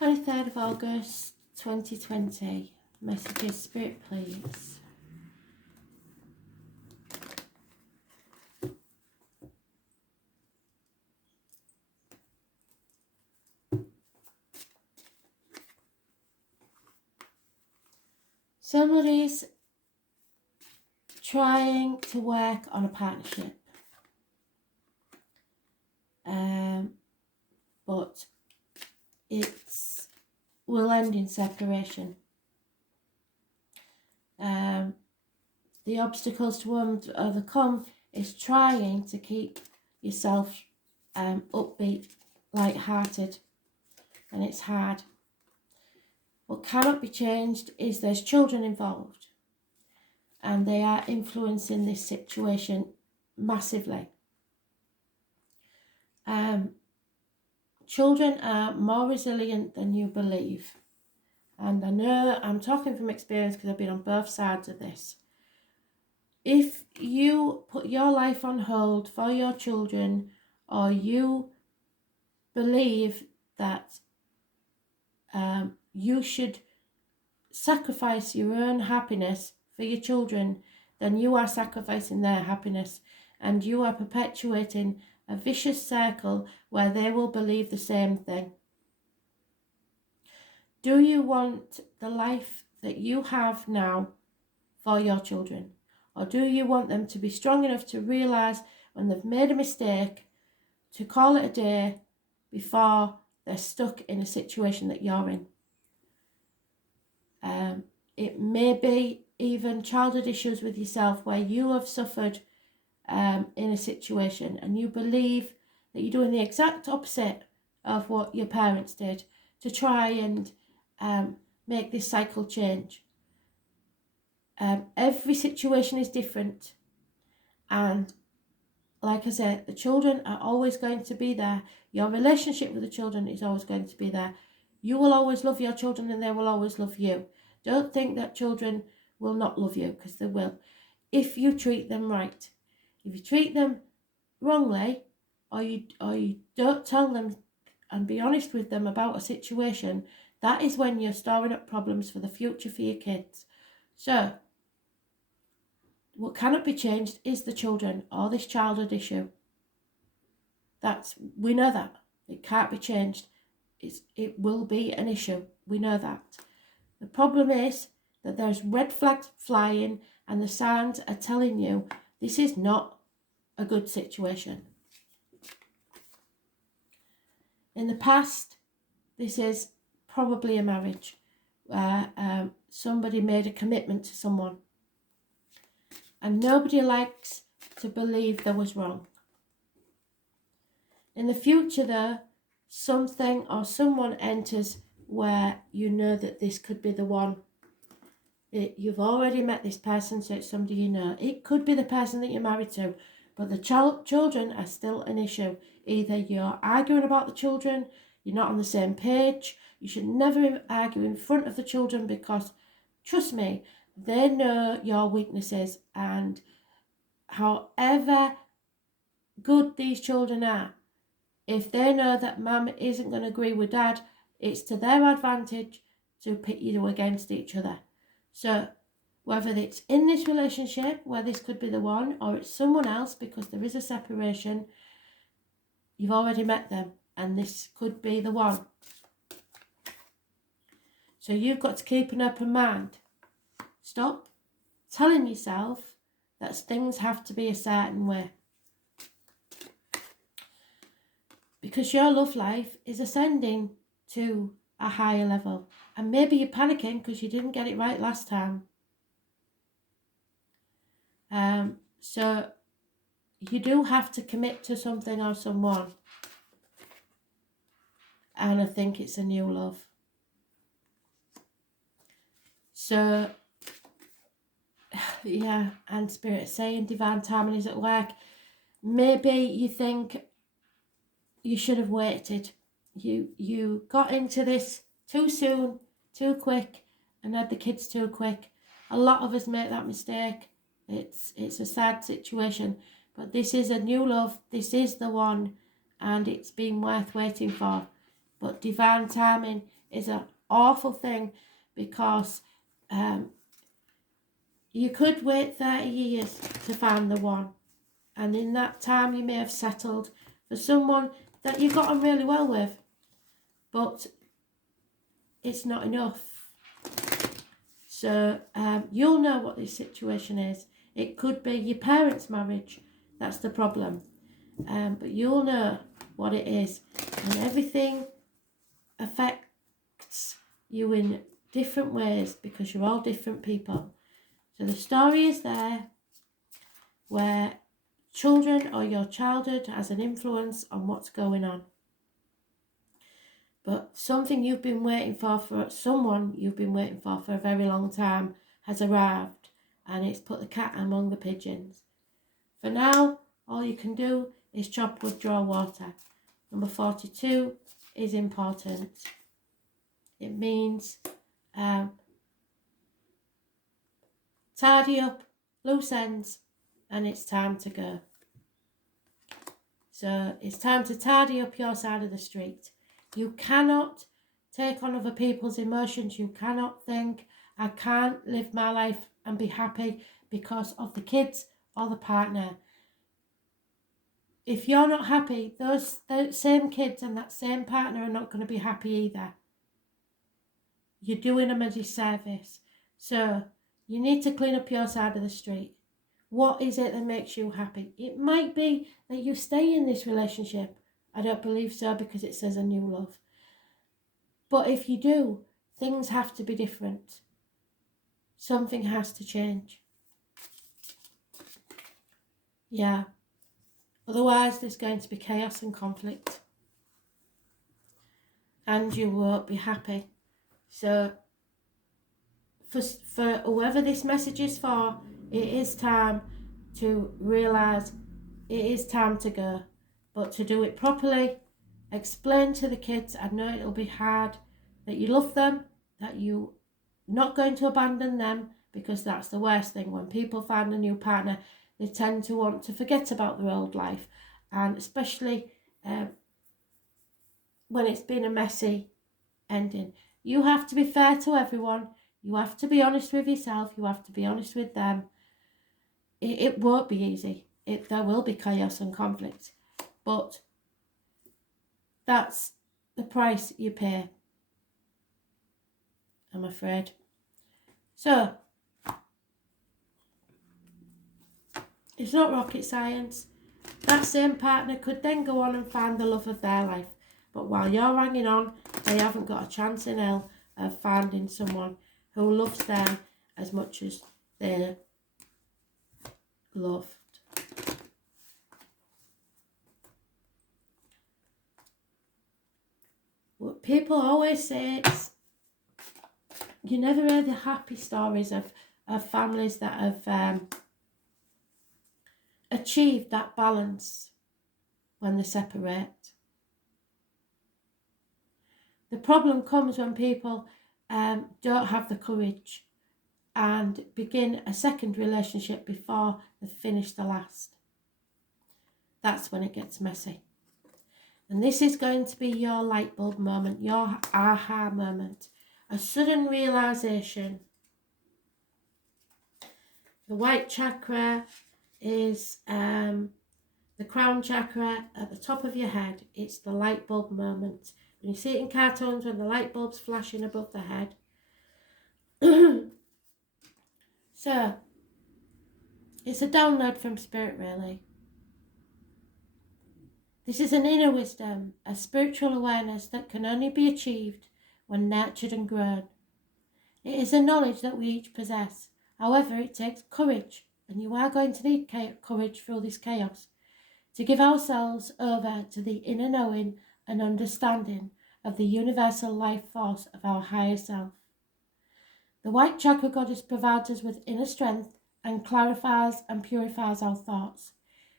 23rd of August 2020. Messages, Spirit, please. Somebody's trying to work on a partnership, but it will end in separation. The obstacles to overcome is trying to keep yourself upbeat, light-hearted, and it's hard. What cannot be changed is there's children involved, and they are influencing this situation massively. Children are more resilient than you believe. And I know I'm talking from experience because I've been on both sides of this. If you put your life on hold for your children, or you believe that you should sacrifice your own happiness for your children, then you are sacrificing their happiness, and you are perpetuating a vicious circle where they will believe the same thing. Do you want the life that you have now for your children? Or do you want them to be strong enough to realise when they've made a mistake to call it a day before they're stuck in a situation that you're in? It may be even childhood issues with yourself where you have suffered in a situation and you believe that you're doing the exact opposite of what your parents did to try and make this cycle change. Every situation is different, and like I said, the children are always going to be there. Your relationship with the children is always going to be there. You will always love your children and they will always love you. Don't think that children will not love you, because they will, if you treat them right. If you treat them wrongly, or you don't tell them and be honest with them about a situation, that is when you're storing up problems for the future for your kids. So, what cannot be changed is the children, or this childhood issue. We know that. It can't be changed. It will be an issue. We know that. The problem is that there's red flags flying and the signs are telling you this is not a good situation. In the past, this is probably a marriage where somebody made a commitment to someone, and nobody likes to believe there was wrong. In the future, though, something or someone enters where you know that this could be the one. You've already met this person, so it's somebody you know. It could be the person that you're married to, but the children are still an issue. Either you're arguing about the children, you're not on the same page. You should never argue in front of the children, because, trust me, they know your weaknesses, and however good these children are, if they know that mum isn't going to agree with dad, it's to their advantage to pit you against each other. So whether it's in this relationship where this could be the one, or it's someone else because there is a separation, you've already met them and this could be the one. So you've got to keep an open mind. Stop telling yourself that things have to be a certain way, because your love life is ascending to a higher level, and maybe you're panicking because you didn't get it right last time. So you do have to commit to something or someone, and I think it's a new love. So yeah, and Spirit saying divine timing is at work. Maybe you think you should have waited. You got into this too soon, too quick, and had the kids too quick. A lot of us make that mistake. It's a sad situation, but this is a new love. This is the one, and it's been worth waiting for. But divine timing is an awful thing, because you could wait 30 years to find the one, and in that time you may have settled for someone that you got on really well with, but it's not enough. So you'll know what this situation is. It could be your parents' marriage, that's the problem. But you'll know what it is, and everything affects you in different ways because you're all different people. So the story is there where children or your childhood has an influence on what's going on. But something you've been waiting for someone you've been waiting for a very long time has arrived, and it's put the cat among the pigeons. For now, all you can do is chop wood, draw water. Number 42 is important. It means tidy up loose ends, and it's time to go. So it's time to tidy up your side of the street. You cannot take on other people's emotions. You cannot think, I can't live my life and be happy because of the kids or the partner. If you're not happy, those same kids and that same partner are not going to be happy either. You're doing them a disservice. So you need to clean up your side of the street. What is it that makes you happy? It might be that you stay in this relationship. I don't believe so, because it says a new love. But if you do, things have to be different. Something has to change. Yeah. Otherwise, there's going to be chaos and conflict, and you won't be happy. So for whoever this message is for, it is time to realise it is time to go. But to do it properly, explain to the kids, I know it'll be hard, that you love them, that you're not going to abandon them, because that's the worst thing. When people find a new partner, they tend to want to forget about their old life, and especially when it's been a messy ending. You have to be fair to everyone. You have to be honest with yourself. You have to be honest with them. It won't be easy. There will be chaos and conflict, but that's the price you pay, I'm afraid. So it's not rocket science. That same partner could then go on and find the love of their life. But while you're hanging on, they haven't got a chance in hell of finding someone who loves them as much as they're loved. What people always say, you never hear the happy stories of families that have achieved that balance when they separate. The problem comes when people don't have the courage and begin a second relationship before they've finished the last. That's when it gets messy. And this is going to be your light bulb moment, your aha moment, a sudden realization. The white chakra is the crown chakra at the top of your head. It's the light bulb moment. When you see it in cartoons, when the light bulb's flashing above the head. So, it's a download from Spirit, really. This is an inner wisdom, a spiritual awareness that can only be achieved when nurtured and grown. It is a knowledge that we each possess. However, it takes courage, and you are going to need courage through this chaos, to give ourselves over to the inner knowing and understanding of the universal life force of our higher self. The white chakra goddess provides us with inner strength and clarifies and purifies our thoughts.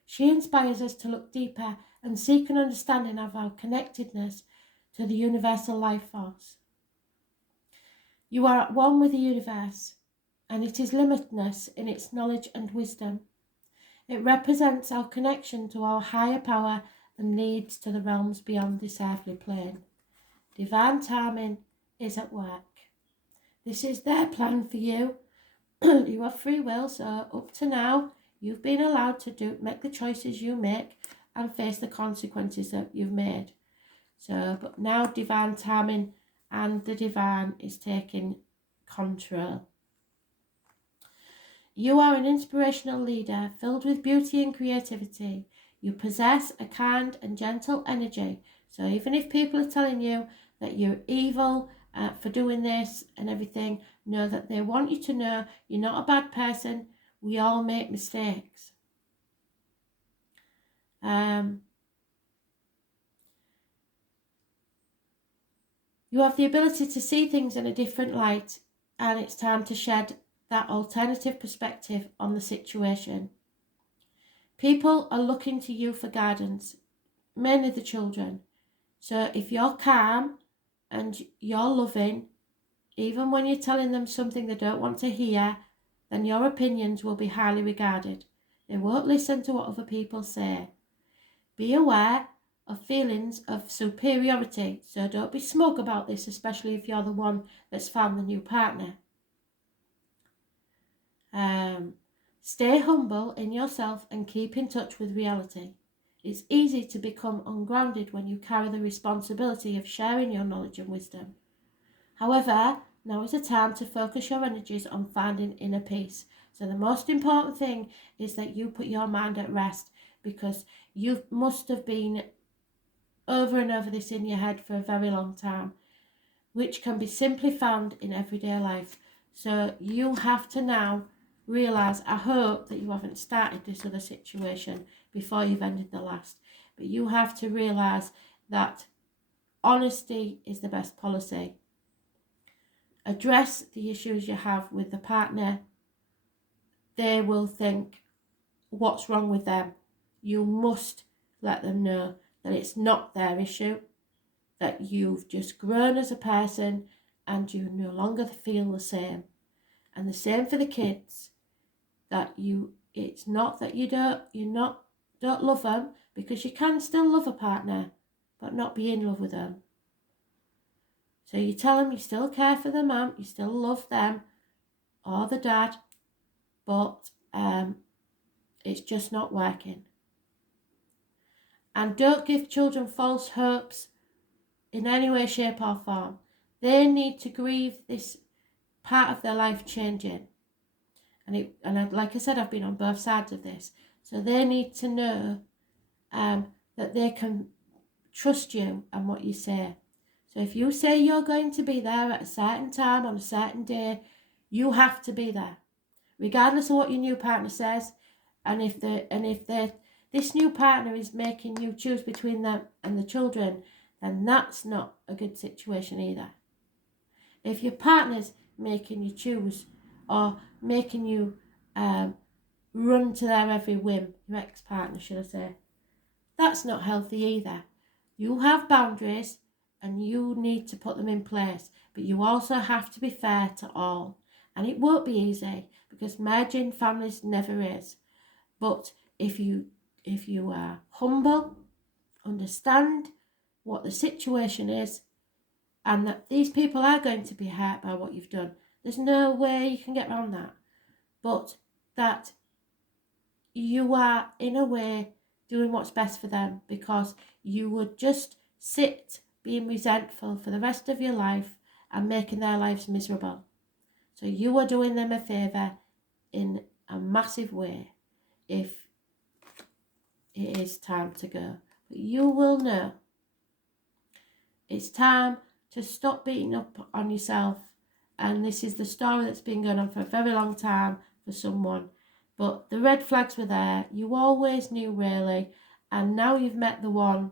She inspires us to look deeper and seek an understanding of our connectedness to the universal life force. You are at one with the universe, and it is limitless in its knowledge and wisdom. It represents our connection to our higher power and leads to the realms beyond this earthly plane. Divine timing is at work. This is their plan for you. You have free will, so up to now, you've been allowed to make the choices you make and face the consequences that you've made. So, but now divine timing and the divine is taking control. You are an inspirational leader filled with beauty and creativity. You possess a kind and gentle energy. So even if people are telling you that you're evil for doing this and everything, know that they want you to know you're not a bad person. We all make mistakes. You have the ability to see things in a different light, and it's time to shed that alternative perspective on the situation. People are looking to you for guidance, mainly the children. So if you're calm and you're loving, even when you're telling them something they don't want to hear, then your opinions will be highly regarded. They won't listen to what other people say. Be aware of feelings of superiority, so don't be smug about this, especially if you're the one that's found the new partner. Stay humble in yourself and keep in touch with reality. It's easy to become ungrounded when you carry the responsibility of sharing your knowledge and wisdom. However, now is the time to focus your energies on finding inner peace. So the most important thing is that you put your mind at rest, because you must have been over and over this in your head for a very long time, which can be simply found in everyday life. So you have to now realise, I hope that you haven't started this other situation before you've ended the last, but you have to realise that honesty is the best policy. Address the issues you have with the partner. They will think, what's wrong with them? You must let them know that it's not their issue, that you've just grown as a person and you no longer feel the same. And the same for the kids, that it's not that you don't love them, because you can still love a partner but not be in love with them. So you tell them you still care for the mum, you still love them or the dad, but it's just not working. And don't give children false hopes in any way, shape or form. They need to grieve this part of their life changing. And like I said, I've been on both sides of this. So they need to know that they can trust you and what you say. So if you say you're going to be there at a certain time on a certain day, you have to be there, regardless of what your new partner says. And if this new partner is making you choose between them and the children, then that's not a good situation either. If your partner's making you choose or making you run to their every whim, your ex-partner should I say, that's not healthy either. You have boundaries and you need to put them in place, but you also have to be fair to all. And it won't be easy, because merging families never is. But if you are humble, understand what the situation is, and that these people are going to be hurt by what you've done, there's no way you can get around that. But that you are, in a way, doing what's best for them, because you would just sit being resentful for the rest of your life and making their lives miserable. So you are doing them a favour in a massive way if it is time to go. But you will know it's time to stop beating up on yourself. And this is the story that's been going on for a very long time for someone. But the red flags were there. You always knew, really. And now you've met the one,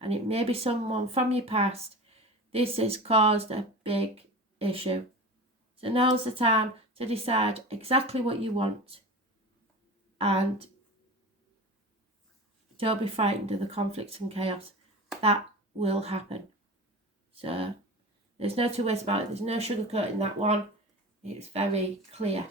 and it may be someone from your past. This has caused a big issue. So now's the time to decide exactly what you want. And don't be frightened of the conflicts and chaos. That will happen. So there's no two ways about it. There's no sugarcoating that one. It's very clear.